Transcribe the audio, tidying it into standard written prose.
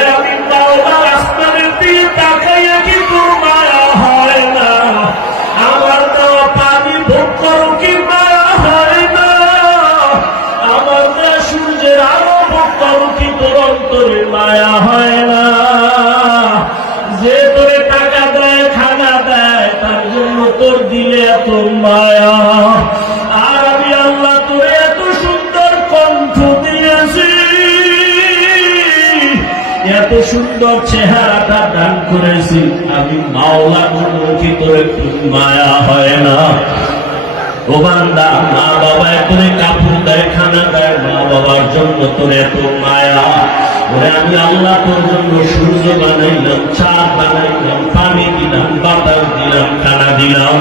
ওরে আমি মাওলা আসমানের দিকে তাকাইয়া কি তোর মায়া হয় না? আমার দেওয়া পানি ভোগ করো কি মায়া হয় না? আমার দেওয়া সূর্যের আলো ভোগ করো কি তোর অন্তরে মায়া হয় না? যে তোরে টাকা দেয়, খানা দেয়, তার জন্য তোর দিলে এত মায়া। আর আমি আল্লাহ তোরে এত সুন্দর কণ্ঠ দিয়েছি, এত সুন্দর চেহারাটা দান করেছি, আমি মাওলা বলবো কি তোর একটু মায়া হয় না? ও বান্দা, মা বাবা তোরে কাপড় দেয়, খানা দেয়, মা বাবার জন্য তোর এত মায়া। ওরে আমি আল্লাহ তোর জন্য সূর্য বানাইলাম, চাঁদ বানাইলাম, পানি দিলাম, বাতাস দিলাম, খানা দিলাম,